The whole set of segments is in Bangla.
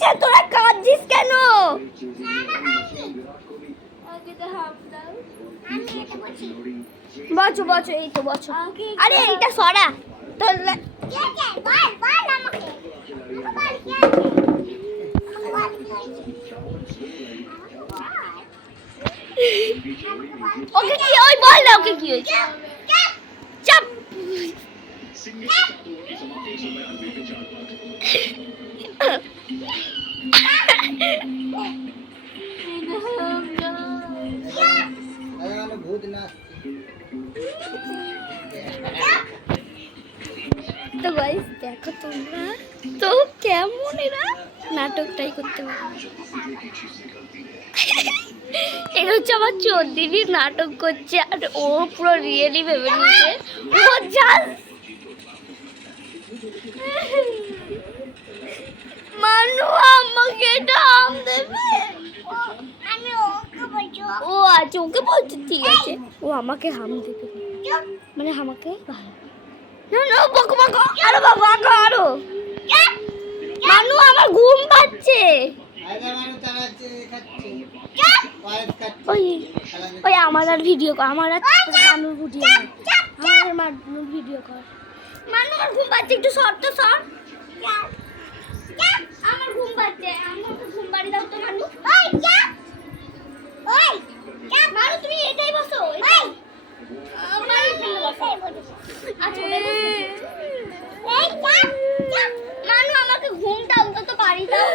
হয়েছে তোরা কাঁদছিস কেন? বচো বচো এই তো বচো আরে এইটা সরা। তোর ওকে কি ওই বল না ওকে কি হয়েছে? চাপ। তো গাইস দেখো তোমরা। তো কেমন এরা নাটকটাই করতে এটা হচ্ছে আমার চৌধুরী নাটক করছে, আর ও পুরো রিয়েলি ভেবে নিচ্ছে ও জাস্ট মানু আমাকে এটা আম দেবে ও আচ্ছা ওকে বলছে ঠিক আছে। ও আমাকে হাম দেবে। মানে আমাকে? না না বকো বকো আরও বাবা আরও আরও। মানু আমার ঘুম পাচ্ছে। ওই ওই আমার আর ভিডিও কর আমার আর মানুর ভিডিও কর। আমার আর ভিডিও কর। মানু আমার ঘুম পাচ্ছে একটু সর তো সর আমার ঘুম পাচ্ছে আমাকে ঘুম বাড়ি দাও তো মানু মানু তুমি এটাই বসো। আমার। আচ্ছা। মানু আমাকে ঘুমটা অন্তত পারি দাও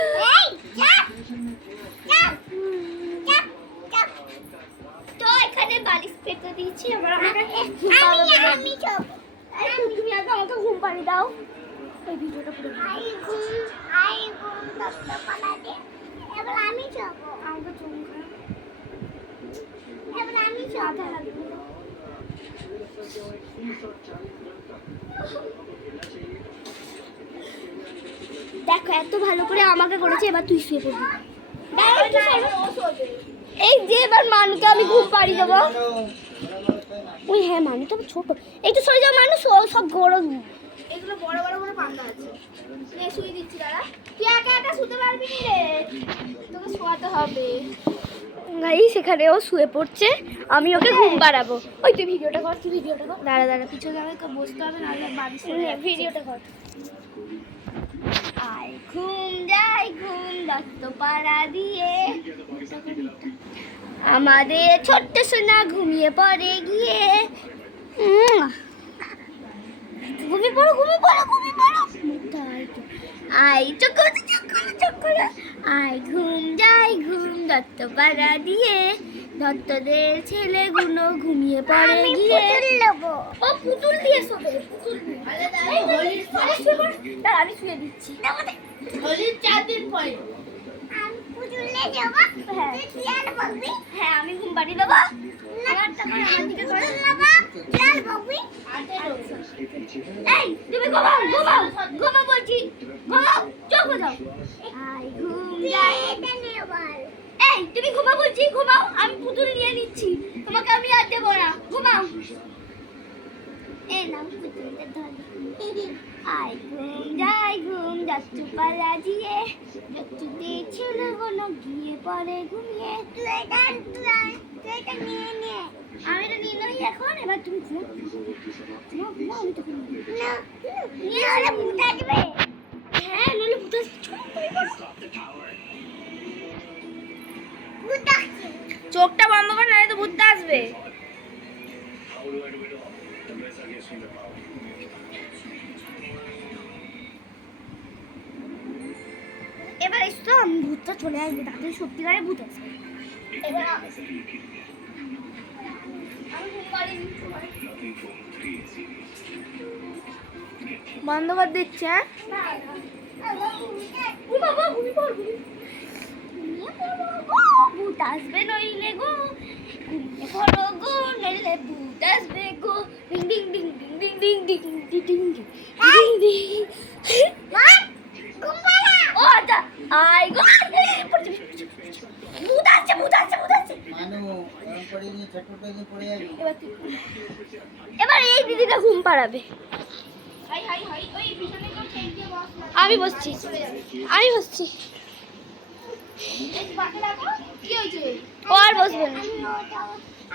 তো এখানে বালিশ পেতে দিয়েছি এবার আমাকে আমি তুমি আগে আমাকে দাও। এই ভিডিওটা পুরো আমাকে চুম খাও মাথায় হাত দিও। দেখো এত ভালো করে আমাকে করেছে এবার তুই শুয়ে পড়বি। এই যে এবার মানুকে আমি ঘুম পাড়ি দেবো। ওই হ্যাঁ মানু তো ছোট। এই তো সরে যাও মানুষ ও সব বড় এগুলো বড় বড় করে পান্ডা আছে নে শুয়ে দিচ্ছি দাঁড়া তুই একা একা শুতে পারবি রে? তোকে শোয়াতে হবে। গাই সেখানে ও শুয়ে পড়ছে আমি ওকে ঘুম পাড়াবো ওই তুই ভিডিওটা কর তুই ভিডিওটা কর। দাঁড়া দাঁড়া পিছনে তো বসতে হবে নাহলে বাড়ি ভিডিওটা কর। আয় ঘুম যাই ঘুম দত্ত পাড়া দিয়ে। আমাদের ছোট্ট সোনা ঘুমিয়ে পড়ে গিয়ে। ঘুমিয়ে পড়ো ঘুমিয়ে পড়ো ঘুমিয়ে পড়ো। I Chakal Chakal Chakal. I ঘুম যাই ঘুম দত্ত পাড়া দিয়ে। দত্তদের ছেলেগুলো ঘুমিয়ে পড়ে গিয়ে। আমি পুতুল নেব। ও পুতুল দিয়ে শোবে পুতুল আমি শুয়ে দিচ্ছি। হোলির চার দিন পরে হ্যাঁ।, হ্যাঁ। আমি ঘুম পাড়ি দেবো। আমার তখন আমার দিকে তুমি ঘুমাও ঘুমাও ঘুমাও বলছি। ঘুমাও চোখ দাও আই ঘুম। যাই এই তুমি ঘুমাও বলছি ঘুমাও আমি পুতুল নিয়ে নিচ্ছি। তোমাকে আমি আর দেবো না। ঘুমাও। এই নাও পুতুলটা ধরে। আই ঘুম যাই ঘুম যাচ্ছু পালা দিয়ে। যাচ্ছু দেখছিল কোনো গিয়ে পরে ঘুমিয়ে তুই এটা নিয়ে নে আমি এটা নিয়ে নই এখন এবার তুমি ঘুম ঘুমাও ঘুমাও আমি তো ঘুমাবো না নিয়ে আসলে ভূত হ্যাঁ ভূত ভূত চোখটা বন্ধ কর নাহলে তো বুদ্ধ আসবে। এবার এসো তো আমি ভূতটা চলে আসবে তাতে সত্যিকারে ভূত আসবে। এবার আ- আমি ঘুম পাড়িয়ে দিচ্ছি। বন্ধ করে দিচ্ছে হ্যাঁ ভূত আসবে নইলে গো ঘুমিয়ে পড়ো গো নইলে ভূত আসবে গো ding ding ding ding ding ding ding ding ding ding ding ding ও আচ্ছা আই গো পড়ছে, পড়ছে, পড়ছে। ভূত আসছে ভূত আসছে ভূত আসছে মানু এবার এই দিদিটা ঘুম পাড়াবে। আমি বসছি। আমি বসছি। ও আর বসবে না।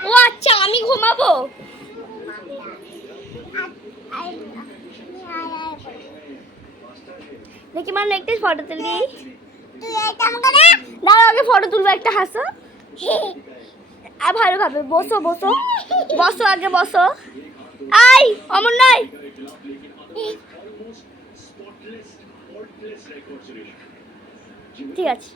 ও আচ্ছা আমি ঘুমাবো? দেখি মানে একটা ফটো তুলি। দাদা আগে ফটো তুলবো একটা হাসো। আর ভালোভাবে বসো বসো। বসো আগে বসো। আই অমর নয়। ঠিক আছে।